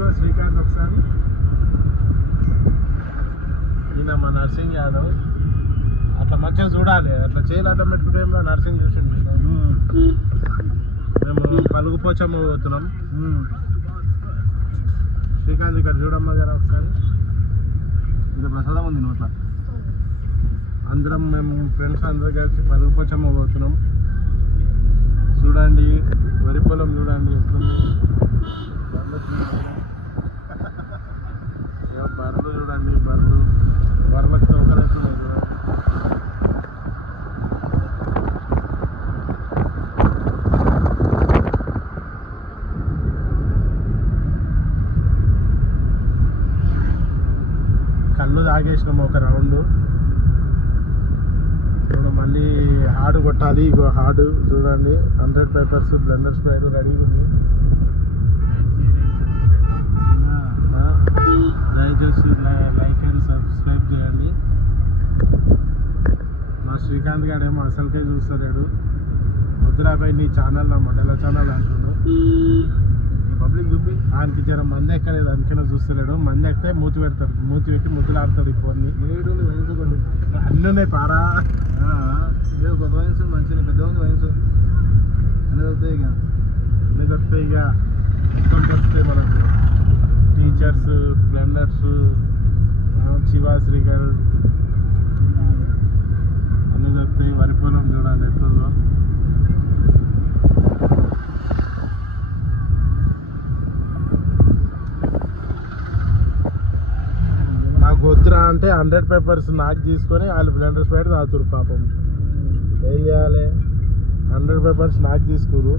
చూసుకో శ్రీకాంత్ ఒకసారి. ఈయన మా నర్సింగ్ యాదవ్. అట్లా మంచిగా చూడాలి, అట్లా చేయాలి. అడ్డం పెట్టుకుంటే నర్సింగ్ చూసిండు. మేము పలుగుపోచమ్మ పోతున్నాం. శ్రీకాంత్ ఇక్కడ చూడమ్మా గారు ఒకసారి. ఇది ప్రసాదం ఉంది నోట్ల. అందరం మేము ఫ్రెండ్స్ అందరూ కలిసి పలుగుపోచమ్మ పోతున్నాం. చూడండి వరి పొలం చూడండి ఎట్లుంది. బర్రెలు చూడండి, బర్రెలకు తోకలు ఎట్లున్నాయి చూడండి. కళ్ళు తాగేసినాము ఒక రౌండ్. ఇప్పుడు మళ్ళీ హార్డ్ కొట్టాలి. ఇగో హార్డ్ చూడండి, 100 పేపర్స్ బ్లెండర్ స్ప్రైడ్ రెడీగా ఉంది. దయచేసి లైక్ అండ్ సబ్స్క్రైబ్ చేయండి. మా శ్రీకాంత్ గారు ఏమో అసలుకే చూస్తలేడు. వద్దురాబాయ్ నీ ఛానల్ నా మొదల ఛానల్ అంటుండు. పబ్లిక్ చూపి ఆయనకి జర మంది ఎక్కలేదు, అందుకనే చూస్తలేడు. మంది ఎక్కితే మూతి పెడతాడు, మూతి పెట్టి ముద్దులాడతాడు. ఈ ఫోన్ని అన్నీ ఉన్నాయి పారా. కొత్త వయసు మంచిగా పెద్ద ఉంది వయసు అన్నీ దొరుకుతాయి. అన్నీ దొరుకుతాయి. ఇక మొత్తం దొరుకుతాయి మనకు. టీచర్స్, బ్లెండర్స్, శివాశ్రీ గారు అన్నీ దొరుకుతాయి. వరి పొలం చూడండి ఎట్లుందో. నాకు వద్దురా అంటే 100 పేపర్స్ నాకు తీసుకొని వాళ్ళు బ్లెండర్ స్ప్రైడ్ తాగుతారు పాపం. ఏం చేయాలి? 100 పేపర్స్ నాకు తీసుకురు,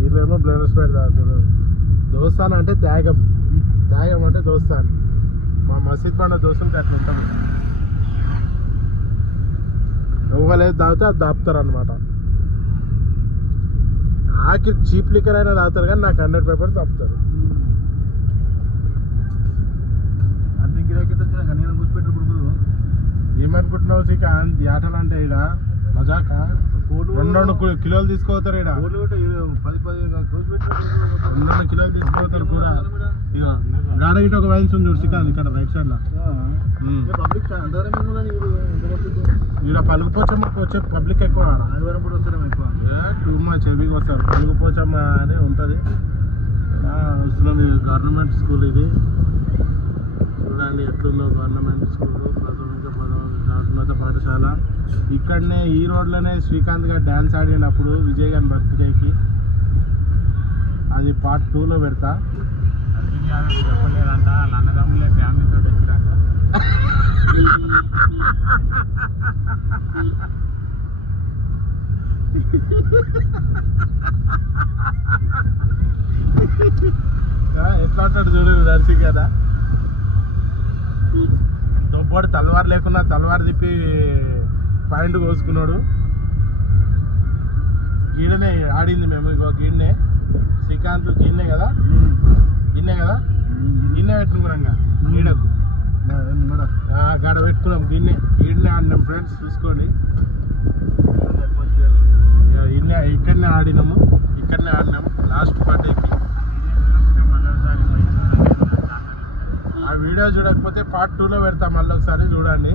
వీళ్ళేమో బ్లెండర్ స్ప్రైడ్ తాగుతారు. దోస్తాన్ అంటే త్యాగం, త్యాగం అంటే దోస్తాన్. మా మసీద్ పండుగ దోస్తులకి అట్లా ఉంటుంది. ఎవరు తాగితే అది దాపుతారు అనమాట. ఆకి చీప్ లిక్కర్ అయినా తాగుతారు కానీ నాకు 100 పేపర్స్ దాపుతారు. అన్ని గిరాకీ వచ్చినా నేను కూర్చిపెట్టి పుడుకులు ఏమనుకుంటున్నావు శ్రీకాంత్? ఆటలు అంటే ఇక్కడ మజాక 2 కిలోలు తీసుకోతారు. ఇక్కడ 2 కిలోలు తీసుకోతారు కూడా. ఇక గాడ గిట్ట ఒక వైన్స్ ఉంది చూడు శ్రీకాంత్, ఇక్కడ రైట్ సైడ్ లో. ఇక్కడ పలుగుపోచమ్మకి వచ్చే పబ్లిక్ ఎక్కువ. ఆదివారం కూడా వస్తారు ఎక్కువ. టూ మచ్ హెవీగా వస్తారు. పలుగుపోచమ్మ అని ఉంటుంది వస్తున్నది. గవర్నమెంట్ స్కూల్ ఇది చూడండి ఎట్లుందో. గవర్నమెంట్ స్కూల్ ఉన్నత పాఠశాల. ఇక్కడనే ఈ రోడ్లోనే శ్రీకాంత్ గారు డ్యాన్స్ ఆడినప్పుడు విజయ్ గారి బర్త్డేకి. అది పార్ట్ 2లో పెడతా. చెప్పలేదంట వాళ్ళ అన్నదమ్ములే ఫ్యామిలీతో వచ్చిరాక. ఎట్లా అంటాడు చూడు నర్సింగ్ కదా. దొబ్బడు తలవారు లేకున్నా తలవారు తిప్పి పాయింట్ కోసుకున్నాడు. గీడనే ఆడింది మేము. ఇంకో గీడనే శ్రీకాంత్ గిన్నె కదా, గిన్నె కదా, గిన్నె పెట్టుకున్నాం. గీడకు గాడ పెట్టుకున్నాం. గీడనే ఆడినాం ఫ్రెండ్స్, చూసుకోండి. ఇక్కడనే ఆడినాము, ఇక్కడనే ఆడినాము లాస్ట్ బర్త్డేకి. ఆ వీడియో చూడకపోతే పార్ట్ 2లో పెడతాం. మళ్ళీ ఒకసారి చూడండి.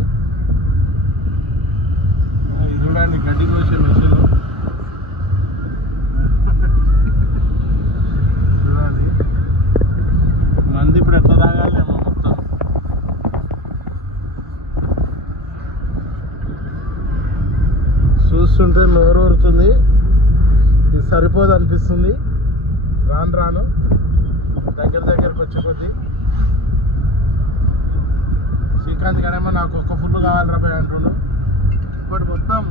చూడండి గడ్డి కోసే మెషిన్ చూడండి. మంది ఇప్పుడు ఎట్లా తాగాలేమో మొత్తం. చూస్తుంటే నోరు ఊరుతుంది. ఇది సరిపోదు అనిపిస్తుంది. రాను రాను దగ్గరకు వచ్చే కొద్ది. శ్రీకాంత్ గారేమో నాకు ఒక్క ఫుల్ కావాలి రాబాయ్ అంటుండు. ఒకటి మొత్తం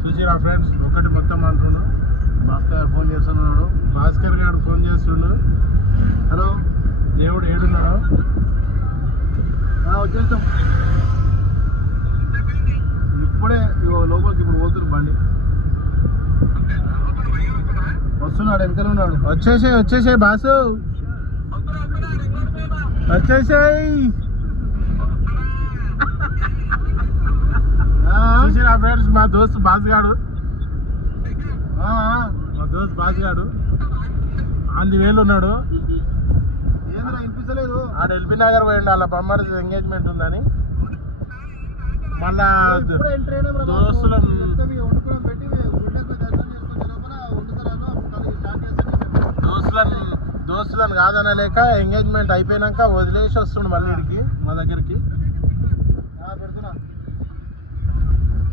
చూసిరా ఫ్రెండ్స్, ఒకటి మొత్తం అంటుండు. భాస్కర్ ఫోన్ చేస్తున్నాడు. భాస్కర్ గారు ఫోన్ చేస్తుండు. హలో దేవుడు ఏడున్నాడు? వచ్చేస్తాం ఇప్పుడే. లోపలికి ఇప్పుడు పోతున్నారు బండి. వస్తున్నాడు, వెనకాల ఉన్నాడు. వచ్చేసాయి బాసు, వచ్చేసాయి. చూసిరా ఫ్రెండ్స్, మా దోస్త్ బాసుగాడు, మా దోస్త్ బాసుగాడు 1000 ఉన్నాడు. ఆడ ఎల్బీ నగర్ పోయిండు వాళ్ళ బొమ్మడి ఎంగేజ్మెంట్ ఉందని. మళ్ళా ఇప్పుడు ఎంట్రీ అయినా బ్రో దోస్తులను వండుకోవడం పెట్టి గుడ్డకు దర్శనం చేసుకునే లోపల వండుతారని అప్పుడు స్టార్ట్ చేస్తాను. దోస్తులను కాదనలేక ఎంగేజ్మెంట్ అయిపోయినాక వదిలేసి వస్తుండు మళ్ళీ ఇడికి మా దగ్గరికి. పెడుతున్నా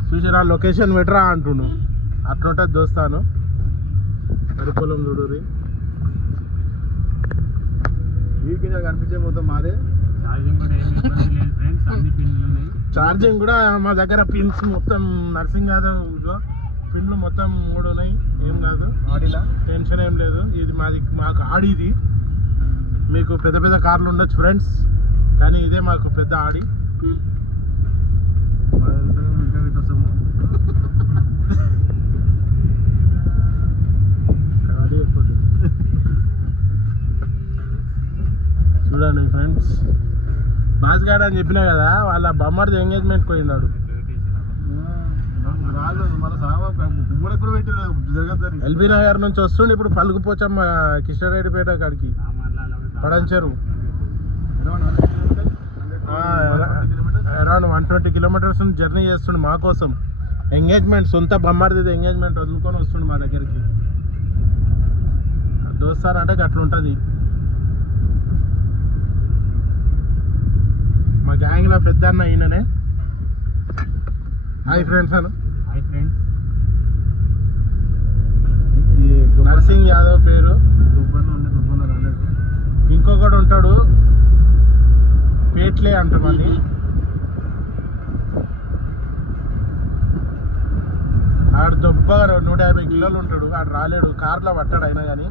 చూసిరా లొకేషన్ పెట్టరా అంటుండు. అట్లుంటుంది దోస్తాను. వరి పొలం చూడురి. వీక్ కనిపించే మొత్తం మాదే. ఛార్జింగ్ కూడా మా దగ్గర పిన్స్ మొత్తం నర్సింగ్ యాదవ్ పిన్లు మొత్తం 3 ఉన్నాయి. ఏం కాదు, ఆడిలా టెన్షన్ ఏం లేదు. ఇది మాకు ఆడిది. మీకు పెద్ద పెద్ద కార్లు ఉండొచ్చు ఫ్రెండ్స్, కానీ ఇదే మాకు పెద్ద ఆడి. చూడండి ఫ్రెండ్స్, బాస్గాడ్ అని చెప్పినా కదా, వాళ్ళ బొమ్మడిది ఎంగేజ్మెంట్ పోయినాడు. రాళ్ళు మన సామా కూడా పెట్టి జరగద్దని ఎల్బీ నగర్ నుంచి వస్తుండే ఇప్పుడు పలుకుపోచమ్మ కిషన్రెడ్డిపేట కాడికి పడంచెరు. అరౌండ్ 120 కిలోమీటర్స్ జర్నీ చేస్తుండే మా కోసం. ఎంగేజ్మెంట్ సొంత బొమ్మడిది ఎంగేజ్మెంట్ వదులుకొని వస్తుండే మా దగ్గరికి. దోస్తార్ అంటే అట్లా ఉంటుంది. మా గ్యాంగ్లో పెద్ద అన్న ఈయననే. హాయ్ ఫ్రెండ్స్ అను. Hi friends. నర్సింగ్ యాదవ్ పేరు. ఇంకొకడు ఉంటాడు పేట్లే అంటామని. ఆడు దొబ్బగా 150 కిలోలు ఉంటాడు. ఆడు రాలేడు, కార్లో పట్టాడు అయినా కానీ.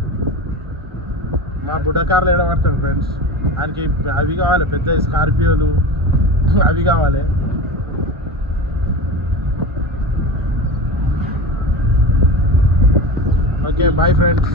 మా బుడ్డ కార్లో ఏడ పడతాడు ఫ్రెండ్స్. ఆయనకి అవి కావాలి, పెద్ద స్కార్పియోలు అవి కావాలి. Okay bye friends.